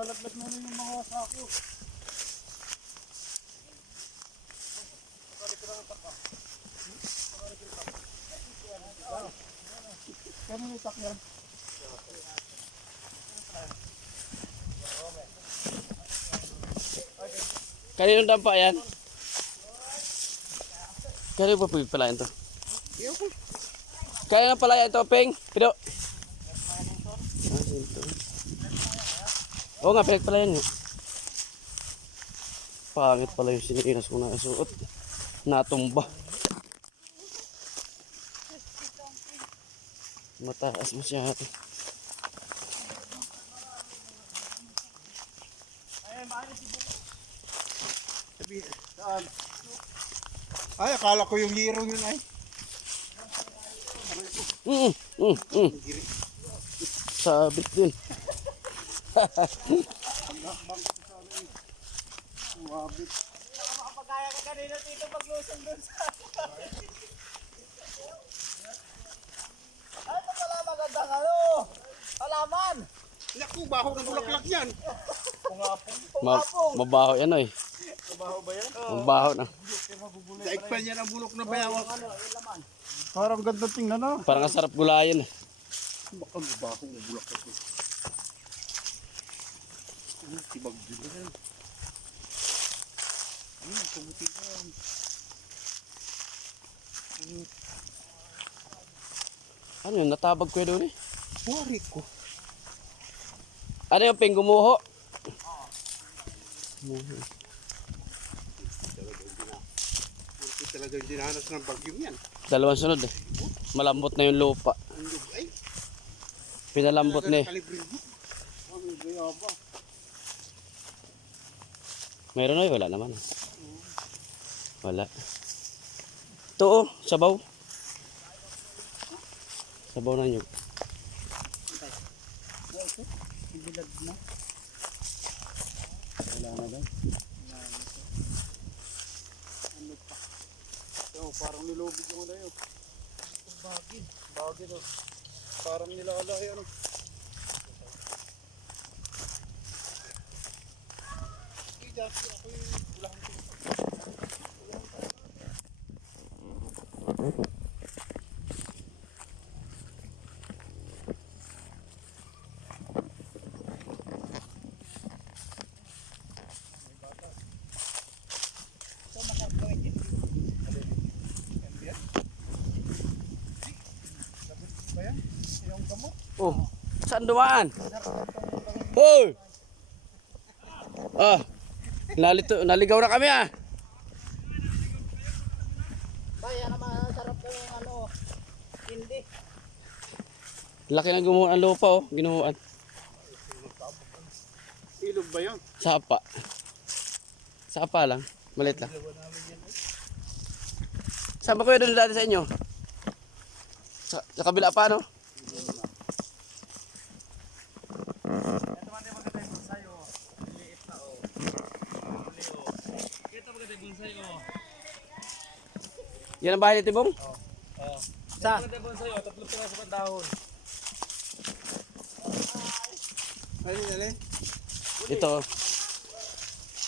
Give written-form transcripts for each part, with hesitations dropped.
Lalaglag na rin yung mga sako. Kano yung sakyan? Kanino dampa yan? Kanino pa pala ito? Kanino pala yan ito, Peng? Pido? Oo nga, pinag pala yan. Pangit pala yung siniinas ko na isuot. Natumba. Mataas masyado. Saan? Ay, akala ko yung hero yun ay. Sabit din. Wabit. Makapagkaya ka kanina dito maglusong dun sa... Ay, ito pala magandang ano! Halaman! Naku, baho ng bulaklak yan. Mabaho yan eh. Baho ba yan? Mabaho na. Daig pa niya ng bulok na bayawak. Parang ganda tingnan na. Parang ang sarap gulayan eh. Baka mabaho ng bulaklak ito. Tibag din yan. Tumuti yan. Ano yun? Natabag ko yun doon eh. Wari ko. Ano yung Peng gumuho? Ito talagang dinanas ng bagyong yan. Dalawang sunod eh. Malambot na yung lupa. Ay, Pinalambot na eh. kalibrin mo. Ano gaya ba? Meron na eh, wala naman. Wala. Ito oh, sabaw. Sabaw na nyug. Ibilad na. Wala na daw. Ano pa? Ito, parang nilubig yung ano yun. Bagin. Bagin oh. Parang nilalay ano. Dati ako yung ulang ko. So, masarap gawin din. Ba yan? Yung kamot? Oh, saan dumaan? Hoy! Ah, naligaw na kami ah. Kaya naman, sarap daw yung ano, hindi. Laki ng gumuhan ang lupa oh, ginuhuan. Ilog ba yan? Sapa. Sapa lang, maliit lang. Saan ba kayo doon dati sa inyo? Sa kabila pa no? Ito man din maganda yung bonsai oh. Liit na oh. Ito maganda yung bonsai oh. Yan ang bahay ni Tibong? Sa? Maganda yung bonsai oh, 3 piraso pa dahon. Alin? Ito.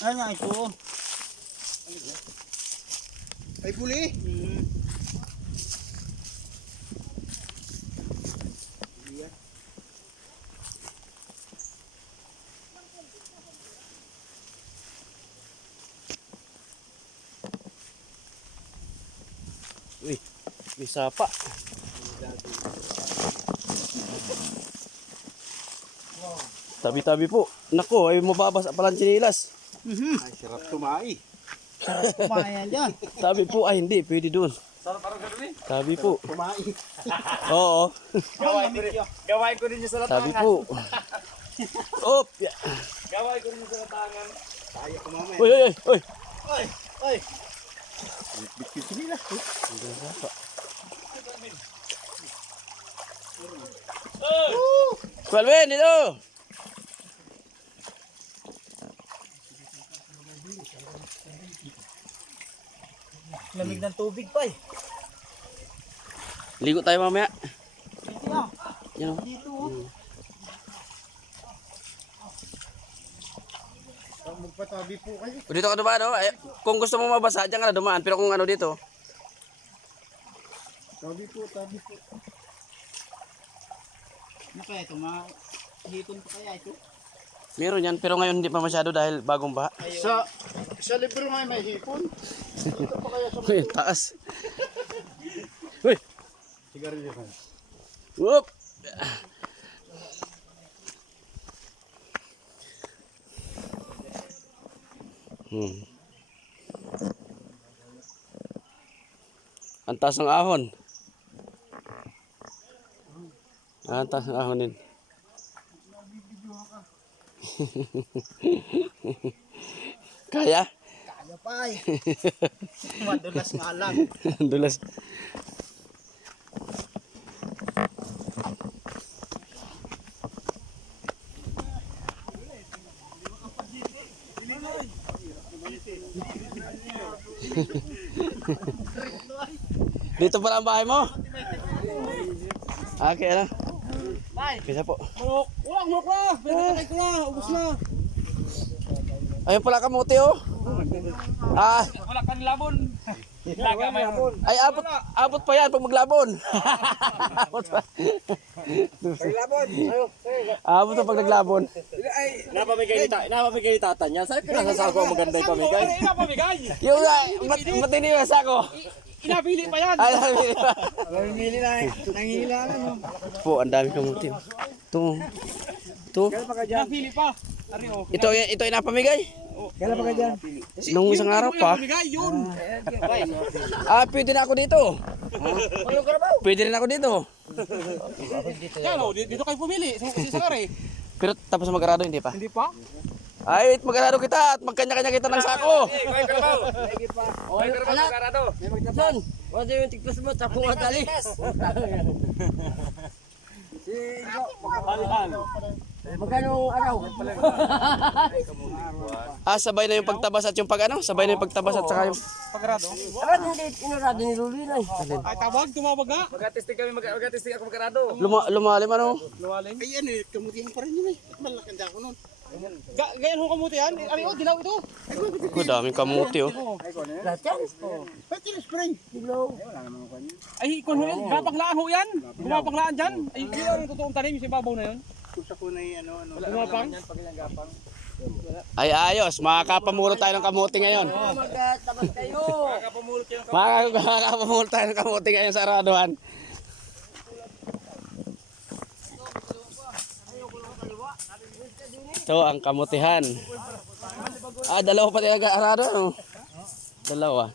Ay nga ito. Ay, puli! Uy, may sapa. Tabi-tabi po. Nako, ay mababasa pala ang chinilas. Ay, sarap tumai. Kumayan dyan. Tabi po, ay hindi, pwede doon. Sarap parang gano'n eh. Tabi po. Tumai. Oo, Gawain ko rin yung sa tabi latangan. po. Op! Gawain ko rin yung sa latangan. Kaya ko mamaya. Uy, uy, uy! Ay! Ay! Bitbit ko nila. Kualwin, dito! Lamig ng tubig pa eh. Ligo tayo mamaya. Dito lang. Yan o. Dito oh. Magpatabi po kayo. Dito ka dumaan, no? Kung gusto mo mabasa, diyan ka na dumaan. Pero kung ano dito, Tabi po, tabi po. Ano pa ito? Mahipon pa kaya ito? meron yan. Pero ngayon hindi pa masyado dahil bagong baha. Sa libro nga may hipon. Dito pa kaya sa Uy, taas. Uy! sigarilyo ka. Whoop! Ang taas ng ahon. Ang taas ng ahon din. Kaya? Kaya pa eh. Madulas nga lang. Dulas. Dito pala ang bahay mo? Okay, ano? Kisa po. Walang mulok na! Pinakatay ko na! Ubus na! Ayun pala kamuti, oh. Ah, Wala ka nilabon! Laga may abon! ay abot pa yan pag maglabon. Abot pa. Paglabon! Ayo! Abot pa pag naglabon. Napamigay ni tata niya. Sabi pinasasako ang maganda yung pamigay. Inapamigay! Yung matindi yung sako. Inapili pa yan! Ay, sabi niya. Namimili na eh! Nangihila na no! Po, ang dami kamuti. Oh. Ito. Inapili pa! Ari oh! Ito yung napamigay. Kailan pa ka dyan? Nung isang araw pa. Inapamigay yun! Ah, pwede na ako dito. Pwede rin ako dito. Yan o! Dito kayo pumili! Sa kare! Pero tapos na mag-arado, hindi pa. Hindi pa? Ay, mag-arado kita at magkanya-kanya kita ng sako. Son, wala yung tikpas mo, tapo nga tali. Magkano araw? Ah, sabay na yung pagtabas at yung pag-ano? Sabay na yung pagtabas at saka yung... Pagrado? Ano hindi inurado ni Luli na eh. Ay tawag! Tumawag nga! Mag-testing ako magkarado. Lumalim ano? Luwaling? Ay yan eh, kamutihan pa rin yun eh. Malakanda ko nun. Ganyan ho kamuti yan? Ari oh! Dilaw ito! Oh, daming kamuti, oh. Lahat yan? Ba't yung spray? Hello. Ay ikon ho yan! Gapaklaan ho yan! Gumapaklaan dyan! Ay yun ang totoong tanim yung sa ibabaw na yun. Kung sa kunay ano. Gumapang? Ay, ayos. Makakapamulot tayo ng kamuti ngayon. Magtatabas kayo. Makakapamulot tayo ng kamuti ngayon sa araduhan. Ito ang kamutihan. Ah, dalawa pa talaga arado, ano? Dalawa.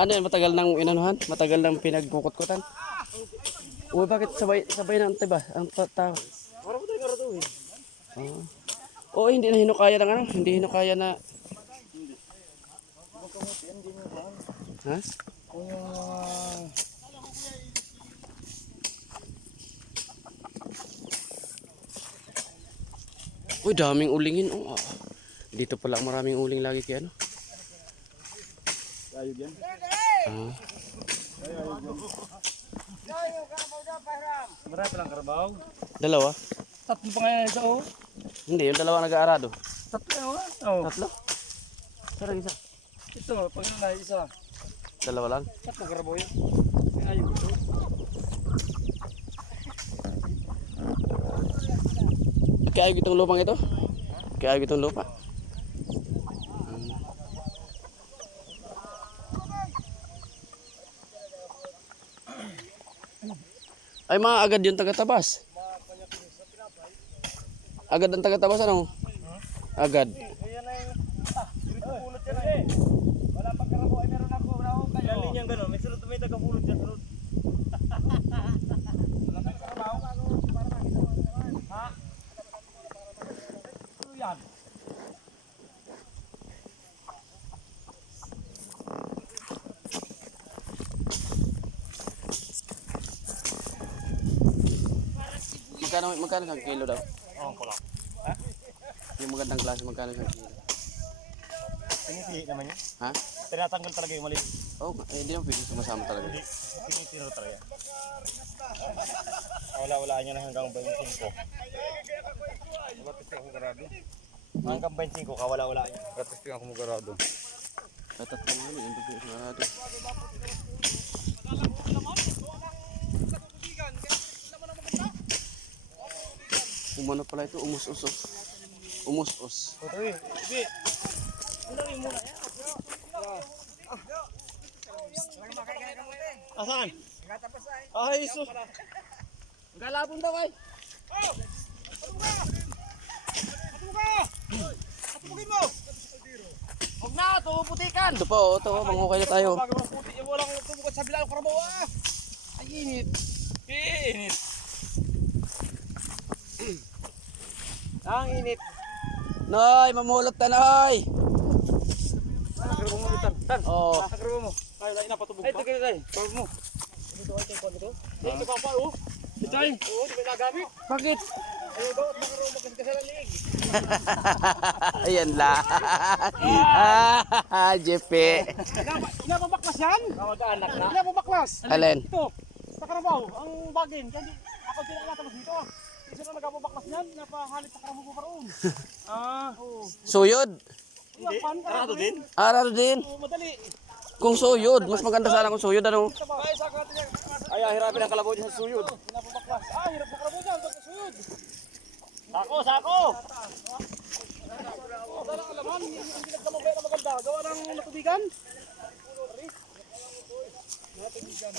Ano yan, matagal nang inanuhan? Matagal nang pinagkukutkutan? Uy, bakit sabay na ang tiba? Ang tao. Oo, hindi na hinukaya ng ano? Hindi hinukaya na... Ha? Uy, daming ulingin. Oh, ah. Dito pala maraming uling lagi kaya ano? Ayog yan. Ah. Marami palang karabaw. Dalawa? Tatlo pa nga ito oh. Hindi, yung dalawa nag-aarado. Tatlo yun oh. Tatlo? Sarang isa. Ito, pag na isa. Dalawa lang. Tatlo karabaw yun. Ayun ito. Kaya itong lupang ito? Kaya itong lupa? Ay, mga agad yung taga-tabas. Agad ang taga-tabas, ano? Agad. Wala pang karabaw ay meron ako. Wala akong kayo. Yan linyang gano'n, may sunod may tagapulot dyan. Sunod. Wala pang karabaw. Para makita mo naman. Ha? Ano yan? Magkano isang kilo daw? Oo, pula. Yung magandang klase, magkano isang kilo? Tinitihit naman yun. Ha? Tinatanggal talaga yung mali. Oo, hindi naman pwede sumasama talaga. Tinitiro talaga. Wala niya na hanggang 25. Wala pang karabaw. Hanggang 25 kawala-wala niya. Katisting ako magarado. Tatat ko nga yung dugo sa natin. Umano pala ito, umus-us. Umus-us. Asan? Ay, so. Galapon daw kay. Huwag na, tumuputikan. Ito pa oh, ito mangukay na tayo. Bagay mga puti, walang tumukat sa bilang karabaw ah. Ay, init. Init. Ang init. Noy, mamulot na Noy. Akro mo tan. Tan. Oh, Akro mo. Ay, lain na patubog Ay, pa. ito kayo tayo. Pag mo. Ito pa pa oh. Ito ay. Oo, di ba nagamit? bakit? Ayaw daw, magkaroon magkasal ang liig. Ayan lang. Jepe. Inapabaklas yan? Kamag-anak na. Inapabaklas. Alin? Ito, sa karabaw, ang bagin. Kasi ako sila natabas dito. Isa na nagpapabaklas niyan, napahalit sa karabaw pa roon. Oo. Suyod. Hindi, karado din. Araro din. Oo, madali. Kung suyod, mas maganda sana kung suyod ano. Ay, sa katin yan. Ay, hirapin ang kalabaw niya sa suyod. Inapabaklas. Hirap sa karabaw dyan, ba't suyod? Sako, sako! Sana ang laman, hindi nagkamagay na maganda. Gawa ng natubigan. Natubigan.